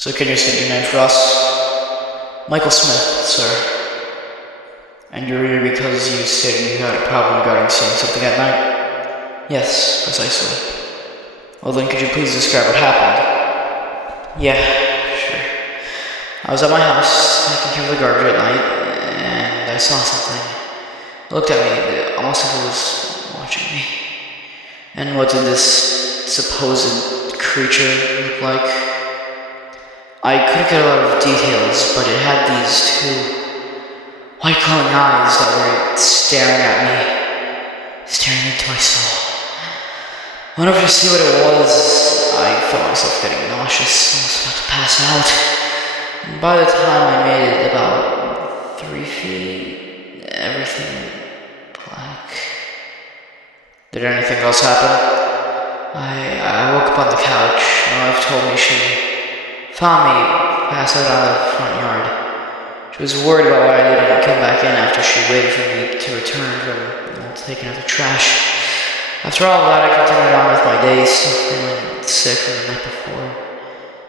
So can you state your name for us? Michael Smith, sir. And you're here because you stated you had a problem regarding seeing something at night? Yes, precisely. Well then, could you please describe what happened? Yeah, sure. I was at my house, taking care of the garbage at night, and I saw something. It looked at me, almost like it was watching me. And what did this supposed creature look like? I couldn't get a lot of details, but it had these two white glowing eyes that were staring at me, staring into my soul. I went over to see what it was. I felt myself getting nauseous, almost about to pass out. And by the time I made it about 3 feet, everything black. Did anything else happen? I woke up on the couch. My wife told me she found me passed out on the front yard. She was worried about why I didn't come back in after she waited for me to return from taking out the trash. After all that, I continued on with my day, still feeling sick from the night before.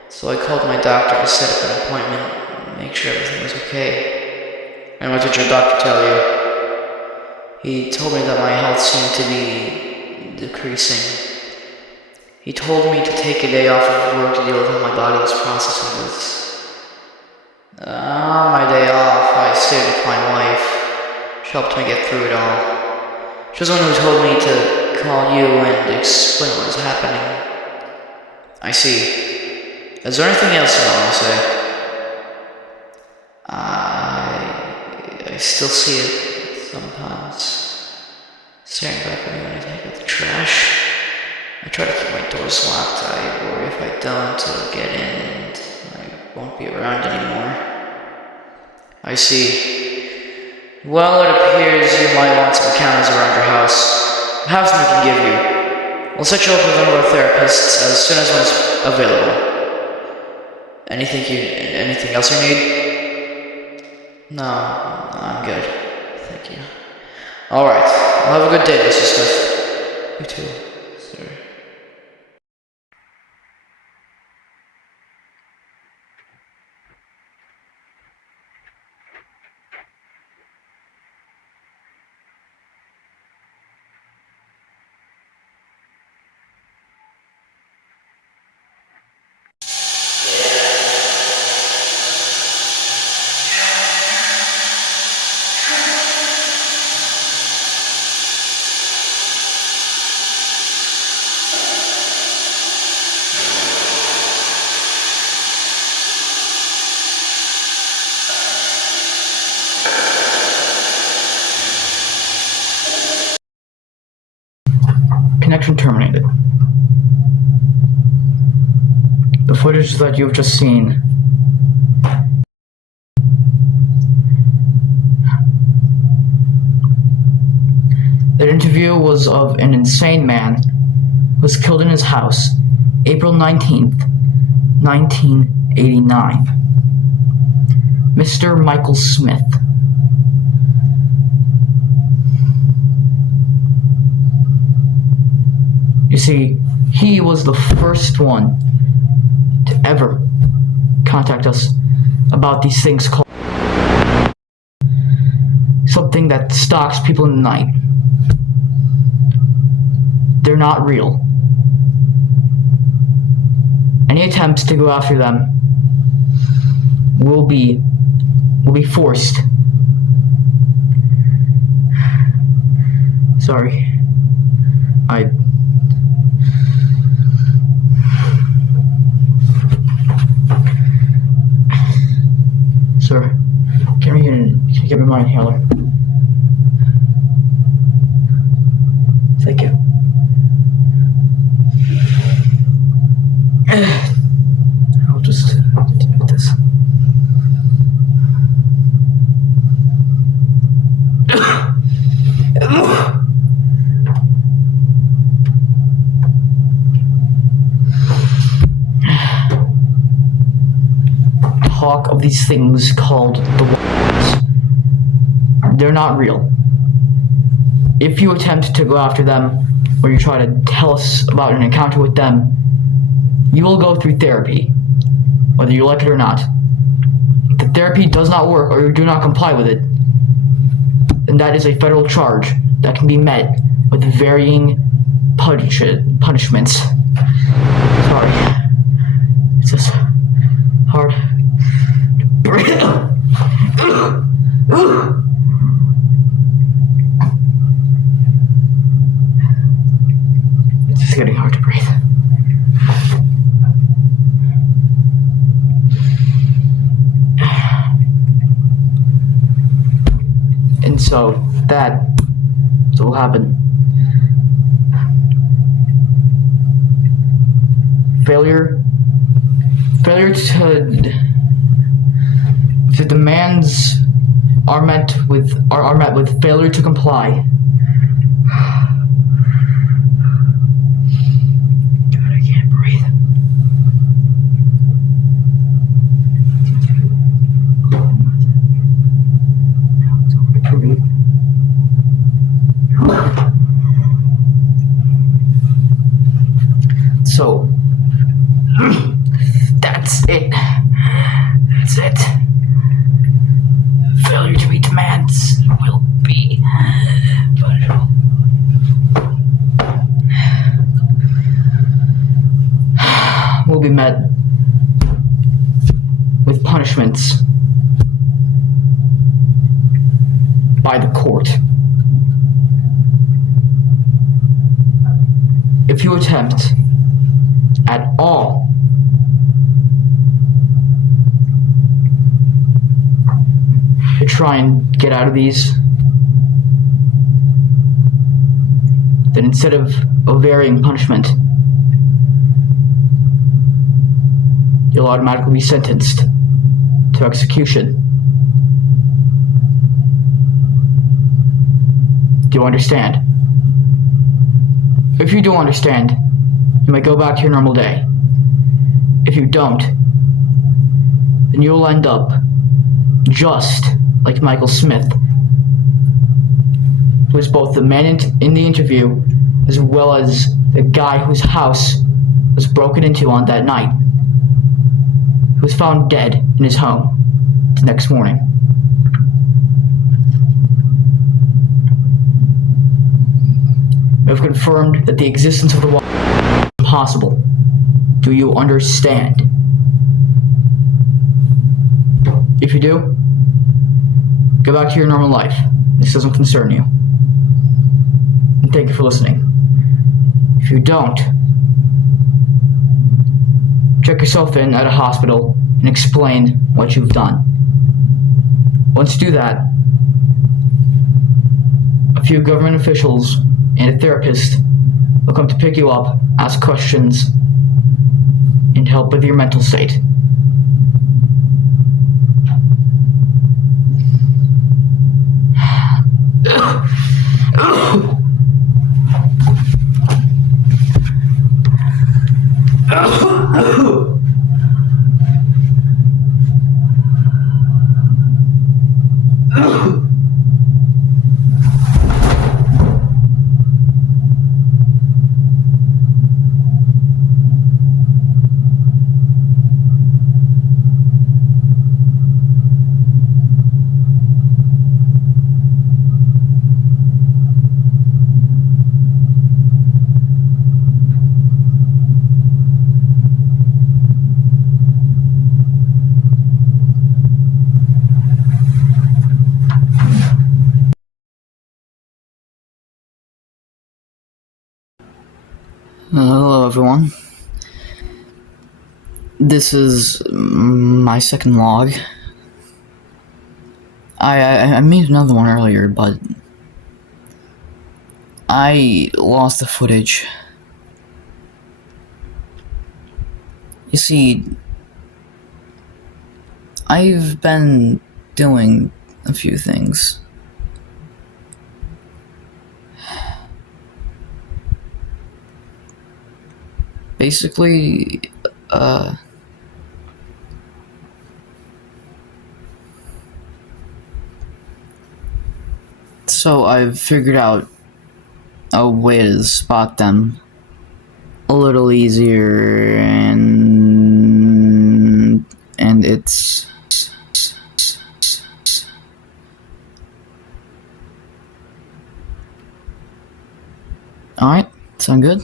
So I called my doctor to set up an appointment, make sure everything was okay. And what did your doctor tell you? He told me that my health seemed to be decreasing. He told me to take a day off of work to deal with how my body was processing this. On my day off, I stayed with my wife. She helped me get through it all. She was the one who told me to call you and explain what was happening. I see. Is there anything else you want to say? I still see it sometimes, staring back at me when I take out the trash. I try to keep my doors locked. I worry if I don't, it'll get in and I won't be around anymore. I see. Well, it appears you might want some cameras around your house. Perhaps we can give you. We'll set you up with one of our therapists as soon as one's available. Anything else you need? No, I'm good. Thank you. Alright, well, have a good day, Mr. Smith. You too, sir. Connection terminated. The footage that you've just seen that interview was of an insane man who was killed in his house April 19th, 1989. Mr. Michael Smith. You see, he was the first one to ever contact us about these things called something that stalks people in the night. They're not real. Any attempts to go after them will be forced. Sorry. Sir, can you give me my inhaler? Thank you. I'll just do this. Talk of these things called the wolves. They're not real. If you attempt to go after them, or you try to tell us about an encounter with them, you will go through therapy. whether you like it or not. If the therapy does not work or you do not comply with it, then that is a federal charge that can be met with varying punishments. Sorry. It's just hard to breathe. It's just getting hard to breathe. And so that's what will happen. Failure to demands are met with failure to comply. God, I can't breathe. So that's it. That's it. Failure to meet demands will be punishable. Will be met with punishments by the court. If you attempt at all to try and get out of these, then instead of a varying punishment, you'll automatically be sentenced to execution. Do you understand? If you do understand, you may go back to your normal day. If you don't, then you'll end up just like Michael Smith, who was both the man in the interview as well as the guy whose house was broken into on that night. He was found dead in his home the next morning. We have confirmed that the existence of the water is impossible. Do you understand? If you do, go back to your normal life. This doesn't concern you. And thank you for listening. If you don't, check yourself in at a hospital and explain what you've done. Once you do that, a few government officials and a therapist will come to pick you up, ask questions, and help with your mental state. Hello everyone. This is my second log. I made another one earlier, but I lost the footage. You see, I've been doing a few things. Basically, so I've figured out a way to spot them a little easier, and and it's... Alright, sound good?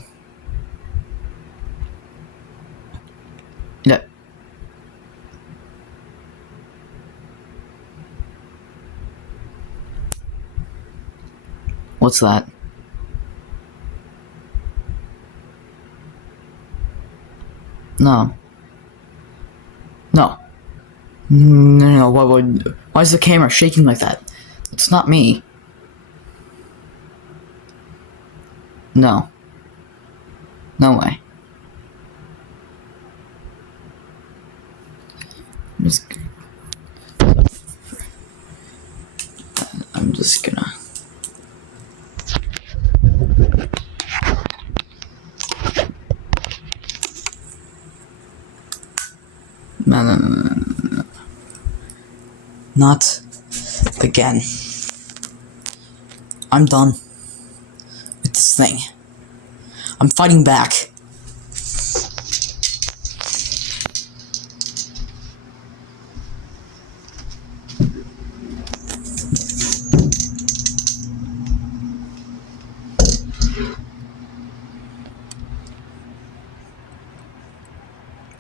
Yeah. What's that? No. No. No, why is the camera shaking like that? It's not me. No. No way. I'm just gonna... No. Not again. I'm done with this thing. I'm fighting back.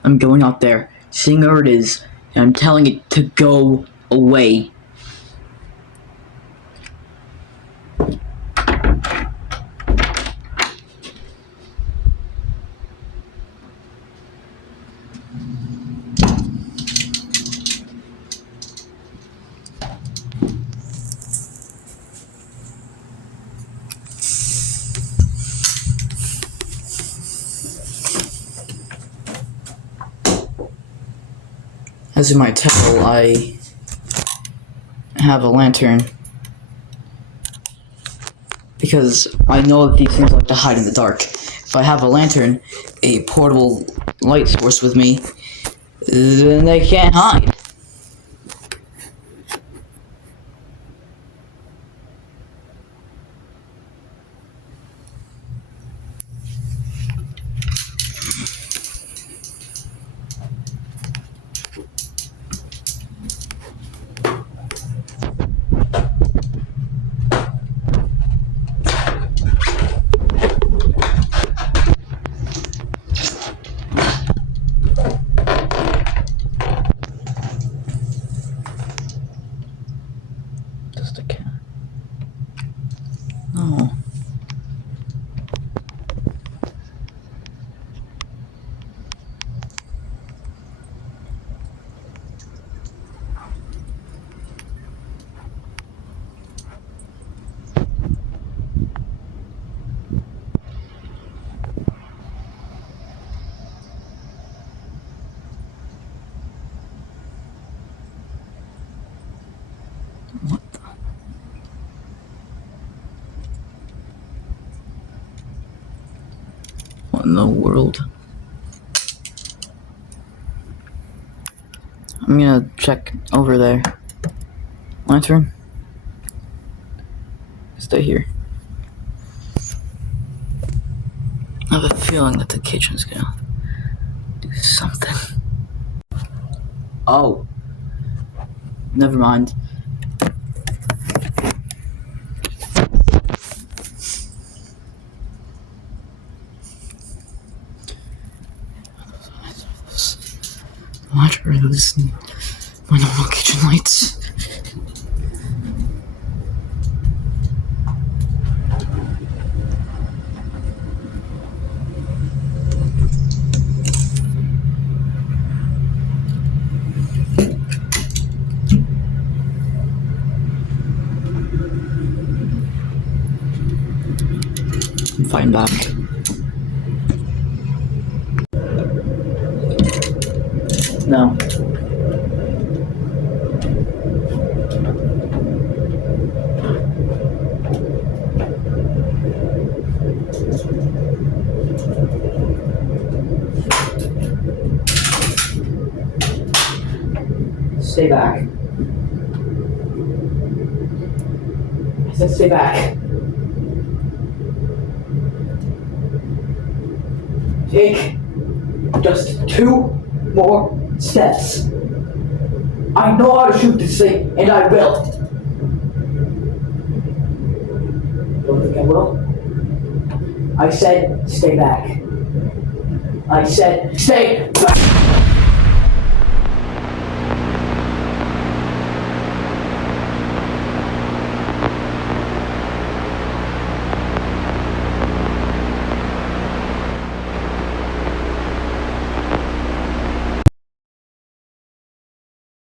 I'm going out there, seeing where it is, and I'm telling it to go away. As you might tell, I have a lantern because I know that these things like to hide in the dark. If I have a lantern, a portable light source with me, then they can't hide. Just a cat. No. What the? What in the world? I'm gonna check over there. Lantern? Stay here. I have a feeling that the kitchen's gonna do something. Oh. Never mind. Much better than my normal kitchen lights. I'm fighting back. No. Stay back. I said stay back. Take just 2 more steps. I know how to shoot this thing, and I will. Don't think I will? I said, stay back. I said, stay back!